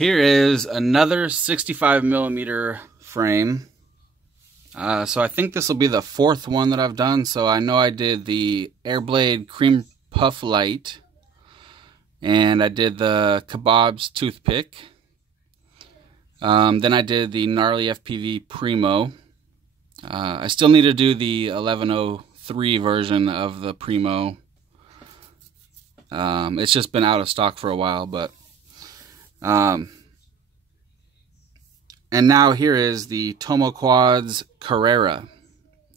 Here is another 65 millimeter frame. So I think this will be the fourth one that I've done. So I know I did the Airblade Cream Puff Light, and I did the Kebabs Toothpick. Then I did the Gnarly FPV Primo. I still need to do the 1103 version of the Primo. It's just been out of stock for a while, but and now here is the Tomoquads Carrera.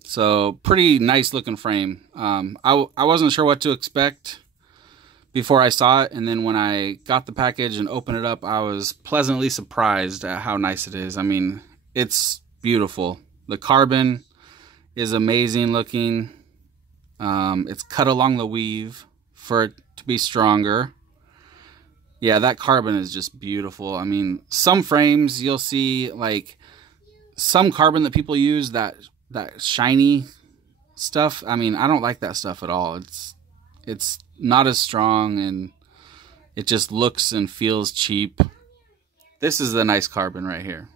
So pretty nice looking frame. I wasn't sure what to expect before I saw it, and then when I got the package and opened it up, I was pleasantly surprised at how nice it is. I mean, it's beautiful. The carbon is amazing looking. It's cut along the weave for it to be stronger. Yeah, that carbon is just beautiful. I mean, some frames you'll see, like some carbon that people use, that shiny stuff. I mean, I don't like that stuff at all. It's not as strong, and it just looks and feels cheap. This is the nice carbon right here.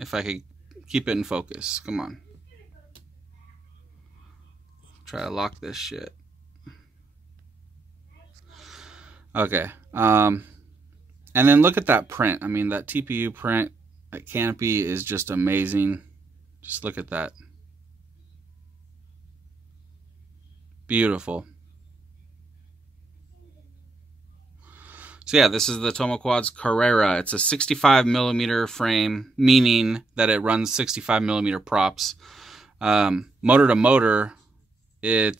If I could keep it in focus. Come on. Try to lock this shit. Okay. And then look at that print. I mean, that TPU print, that canopy is just amazing. Just look at that. Beautiful. So yeah, this is the Tomoquads Carrera. It's a 65 millimeter frame, meaning that it runs 65 millimeter props. Motor to motor, I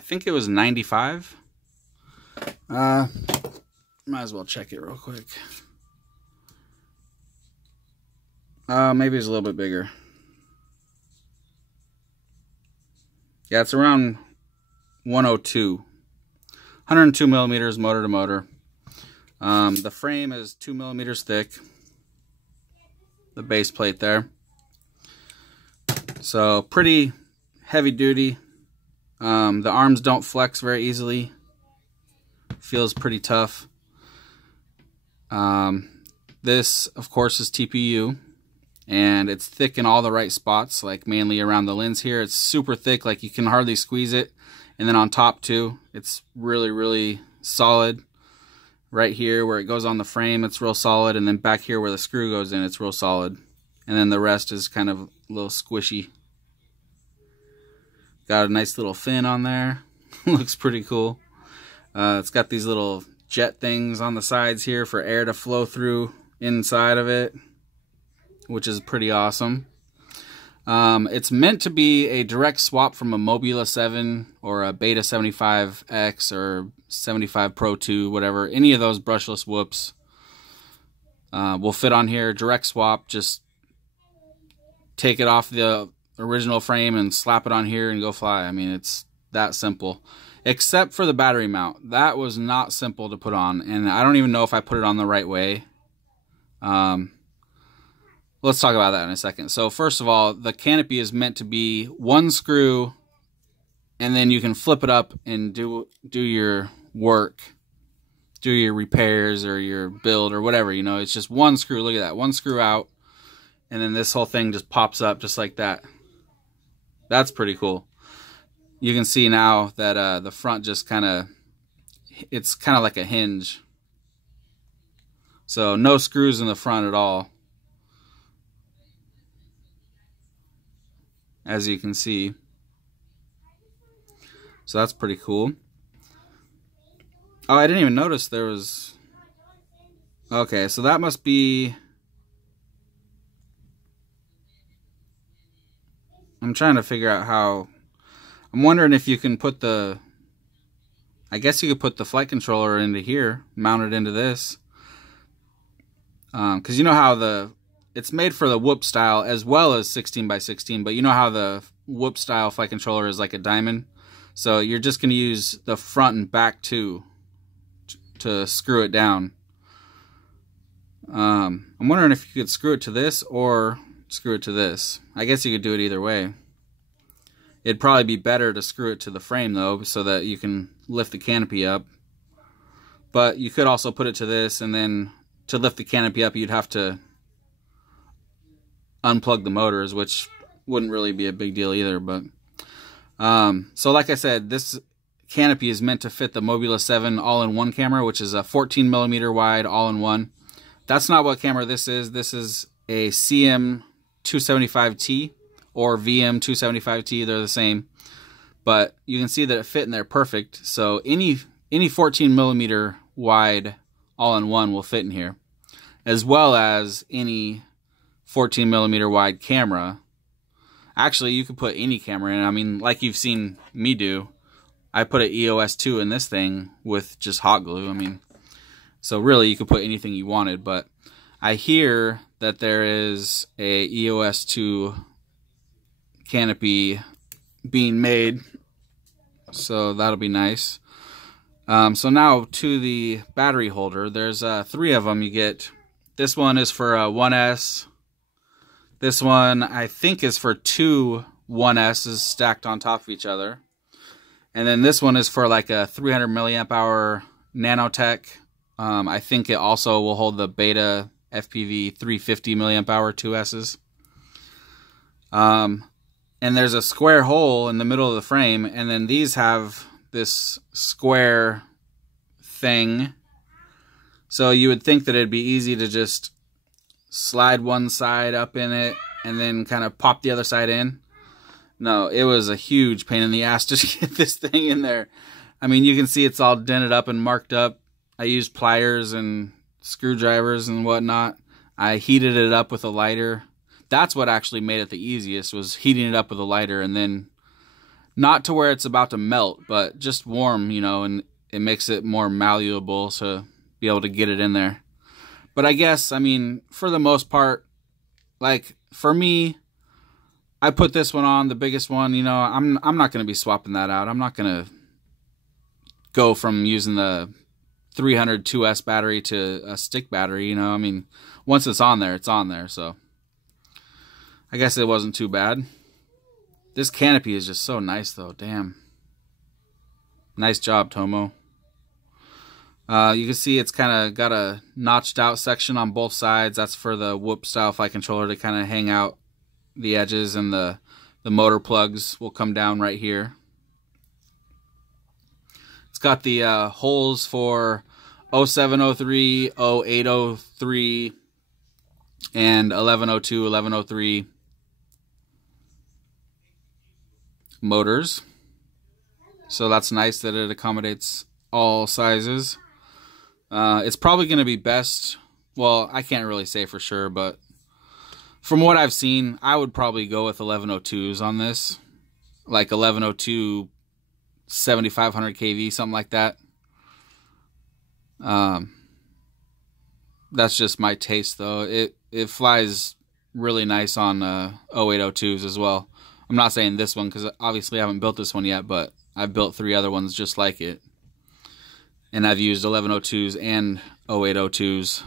think it was 95. Might as well check it real quick. Maybe it's a little bit bigger. Yeah, it's around 102. 102 millimeters motor to motor. The frame is 2 millimeters thick. The base plate there. So pretty heavy duty. The arms don't flex very easily. Feels pretty tough. This, of course, is TPU, and it's thick in all the right spots, like mainly around the lens here. It's super thick, like you can hardly squeeze it. And then on top too, it's really, really solid. Right here where it goes on the frame, it's real solid, and then back here where the screw goes in, it's real solid. And then the rest is kind of a little squishy. Got a nice little fin on there. Looks pretty cool. It's got these little jet things on the sides here for air to flow through inside of it, which is pretty awesome. It's meant to be a direct swap from a Mobula 7 or a Beta 75X or 75 Pro 2, whatever. Any of those brushless whoops will fit on here. Direct swap, just take it off the original frame and slap it on here and go fly. I mean, it's that simple. Except for the battery mount. That was not simple to put on, and I don't even know if I put it on the right way. Let's talk about that in a second. So first of all, the canopy is meant to be one screw, and then you can flip it up and do your work, do your repairs or your build or whatever, you know. It's just one screw. Look at that, one screw out, and then this whole thing just pops up just like that. That's pretty cool. You can see now that the front just it's kind of like a hinge. So no screws in the front at all, as you can see. So that's pretty cool. Oh, I didn't even notice there was... Okay, so that must be... I'm trying to figure out how... I'm wondering if you can put the... I guess you could put the flight controller into here, mount it into this. Because you know how it's made for the whoop style as well as 16 by 16, but you know how the whoop style flight controller is like a diamond? So you're just going to use the front and back too to screw it down. I'm wondering if you could screw it to this or screw it to this. I guess you could do it either way. It'd probably be better to screw it to the frame though, so that you can lift the canopy up. But you could also put it to this and then to lift the canopy up, you'd have to unplug the motors, which wouldn't really be a big deal either. But so like I said, this canopy is meant to fit the Mobula 7 all-in-one camera, which is a 14mm wide all-in-one. That's not what camera this is. This is a CM275T or VM275T. They're the same, but you can see that it fit in there perfect. So any 14mm wide all-in-one will fit in here, as well as any 14mm wide camera. Actually, you could put any camera in. I mean, like you've seen me do, I put an EOS 2 in this thing with just hot glue. I mean, so really you could put anything you wanted, but I hear that there is a EOS 2 canopy being made, so that'll be nice. So now to the battery holder. There's 3 of them. You get, this one is for 1S. This one I think is for 2 1S's stacked on top of each other. And then this one is for like a 300 milliamp hour nanotech. I think it also will hold the Beta FPV 350 milliamp hour 2S's. And there's a square hole in the middle of the frame, and then these have this square thing. So you would think that it'd be easy to just slide one side up in it and then kind of pop the other side in. No, it was a huge pain in the ass to get this thing in there. I mean, you can see it's all dented up and marked up. I used pliers and screwdrivers and whatnot. I heated it up with a lighter. That's what actually made it the easiest, was heating it up with a lighter, and then not to where it's about to melt, but just warm, you know, and it makes it more malleable to be able to get it in there. But I guess, I mean, for the most part, like for me, I put this one on, the biggest one, you know, I'm not going to be swapping that out. I'm not going to go from using the 300 2S battery to a stick battery, you know. I mean, once it's on there, so I guess it wasn't too bad. This canopy is just so nice, though. Damn. Nice job, Tomo. You can see it's kind of got a notched out section on both sides. That's for the Whoop style flight controller to kind of hang out the edges, and the motor plugs will come down right here. It's got the holes for 0703, 0803, and 1102, 1103 motors. So that's nice that it accommodates all sizes. It's probably going to be best, well, I can't really say for sure, but from what I've seen, I would probably go with 1102s on this. Like 1102 7500 kV, something like that. That's just my taste, though. It flies really nice on 0802s as well. I'm not saying this one, because obviously I haven't built this one yet, but I've built 3 other ones just like it. And I've used 1102s and 0802s.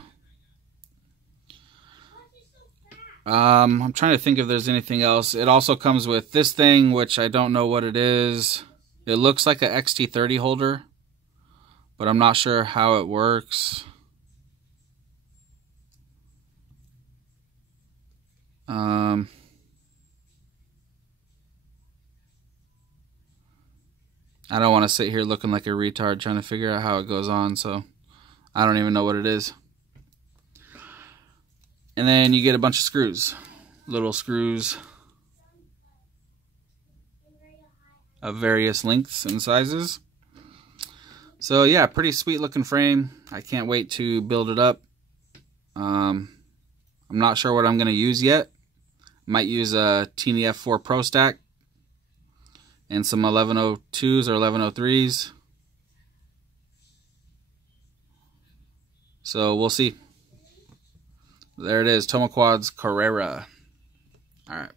I'm trying to think if there's anything else. It also comes with this thing, which I don't know what it is. It looks like a XT30 holder, but I'm not sure how it works. I don't want to sit here looking like a retard trying to figure out how it goes on, so I don't even know what it is. And then you get a bunch of screws, little screws of various lengths and sizes. So yeah, pretty sweet looking frame. I can't wait to build it up. I'm not sure what I'm going to use yet. Might use a Teeny F4 Pro Stack and some 1102s or 1103s. So we'll see. There it is, Tomoquads Carrera. All right.